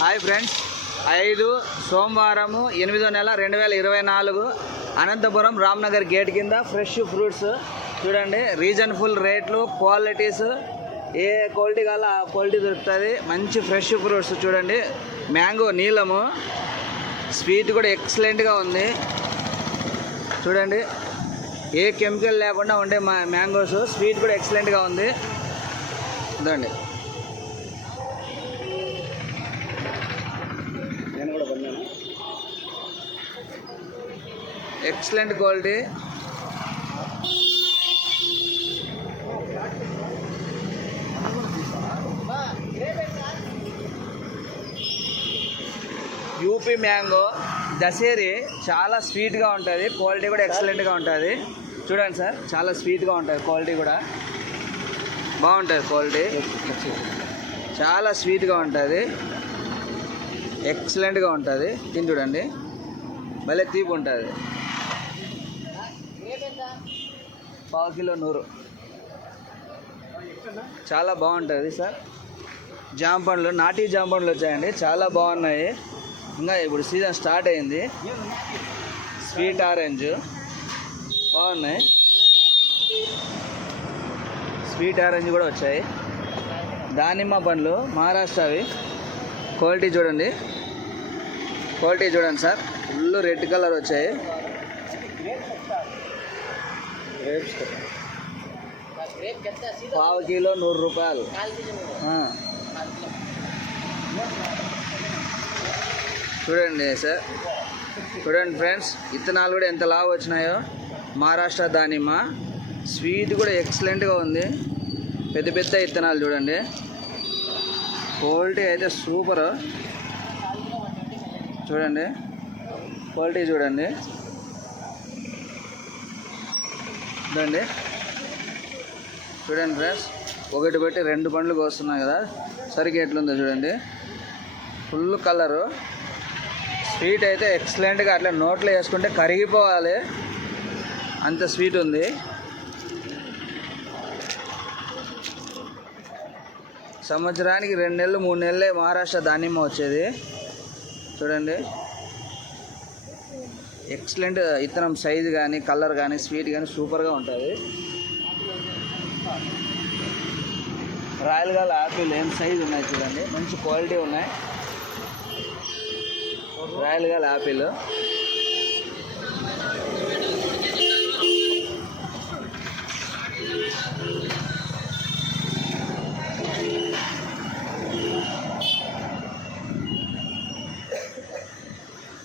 Hi friends, 5 సోమవారం 8వ నెల 2024 అనంతపురం రామ్నగర్ గేట్ కింద ఫ్రెష్ ఫ్రూట్స్ చూడండి. రీజనబుల్ రేట్లు, క్వాలిటీస్, ఏ క్వాలిటీ కావాలో ఆ క్వాలిటీ దొరుకుతుంది. మంచి ఫ్రెష్ ఫ్రూట్స్ చూడండి. మ్యాంగో నీలము, స్వీట్ కూడా ఎక్సలెంట్గా ఉంది చూడండి. ఏ కెమికల్ లేకుండా ఉండే మ్యాంగోస్, స్వీట్ కూడా ఎక్సలెంట్గా ఉంది. ఇదండి, నేను కూడా కొన్నాను. Excellent quality. UP mango Dasheri చాలా స్వీట్గా ఉంటుంది, క్వాలిటీ కూడా ఎక్సలెంట్గా ఉంటుంది. చూడండి సార్, చాలా స్వీట్గా ఉంటుంది, క్వాలిటీ కూడా బాగుంటుంది. క్వాలిటీ చాలా స్వీట్గా ఉంటుంది, ఎక్సలెంట్గా ఉంటుంది. తిని చూడండి, భలే తీపి ఉంటుంది. 1/4 కిలో 100, చాలా బాగుంటుంది సార్. జామ పండ్లు, నాటి జామ పండ్లు వచ్చాయండి, చాలా బాగున్నాయి. ఇంకా ఇప్పుడు సీజన్ స్టార్ట్ అయింది. స్వీట్ ఆరెంజ్ బాగున్నాయి, స్వీట్ ఆరెంజ్ కూడా వచ్చాయి. దానిమ్మ పండ్లు మహారాష్ట్రవి, క్వాలిటీ చూడండి, క్వాలిటీ చూడండి సార్. ఫుల్ రెడ్ కలర్ వచ్చాయి. ½ కిలో 100 రూపాయలు. చూడండి సార్, చూడండి ఫ్రెండ్స్, విత్తనాలు కూడా ఎంత లావు వచ్చినాయో. మహారాష్ట్ర దానిమ్మ, స్వీట్ కూడా ఎక్సలెంట్గా ఉంది. పెద్ద పెద్ద విత్తనాలు చూడండి, క్వాలిటీ అయితే సూపర్. చూడండి క్వాలిటీ చూడండి. చూడండి చూడండి ఫ్రెండ్స్, ఒకటి పెట్టి 2 పండ్లు వస్తున్నాయి కదా, సరిగ్గా ఎట్లుందో చూడండి. ఫుల్ కలరు, స్వీట్ అయితే ఎక్సలెంట్గా అట్లా నోట్లో వేసుకుంటే కరిగిపోవాలి, అంత స్వీట్ ఉంది. సంవత్సరానికి 2 నెలలు 3 నెలలే మహారాష్ట్ర దానిమ్మ వచ్చేది. చూడండి, ఎక్సలెంట్ విత్తనం, సైజు కానీ కలర్ కానీ స్వీట్ కానీ సూపర్గా ఉంటుంది. రాయల్ గాల్ యాపిల్ ఏం సైజు ఉన్నాయి చూడండి, మంచి క్వాలిటీ ఉన్నాయి. రాయల్ గాల్ యాపిల్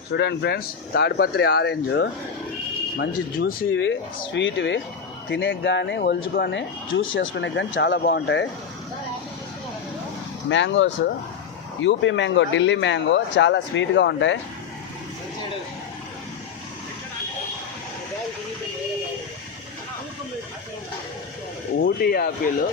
చూడండి ఫ్రెండ్స్. తాడిపత్రి ఆరెంజ్ మంచి జ్యూసీవి, స్వీట్వి, తినేకి కానీ ఒలుచుకొని జ్యూస్ చేసుకునే కానీ చాలా బాగుంటాయి. Mangoes, UP mango, Delhi mango చాలా స్వీట్గా ఉంటాయి. ఊటీ యాపిల్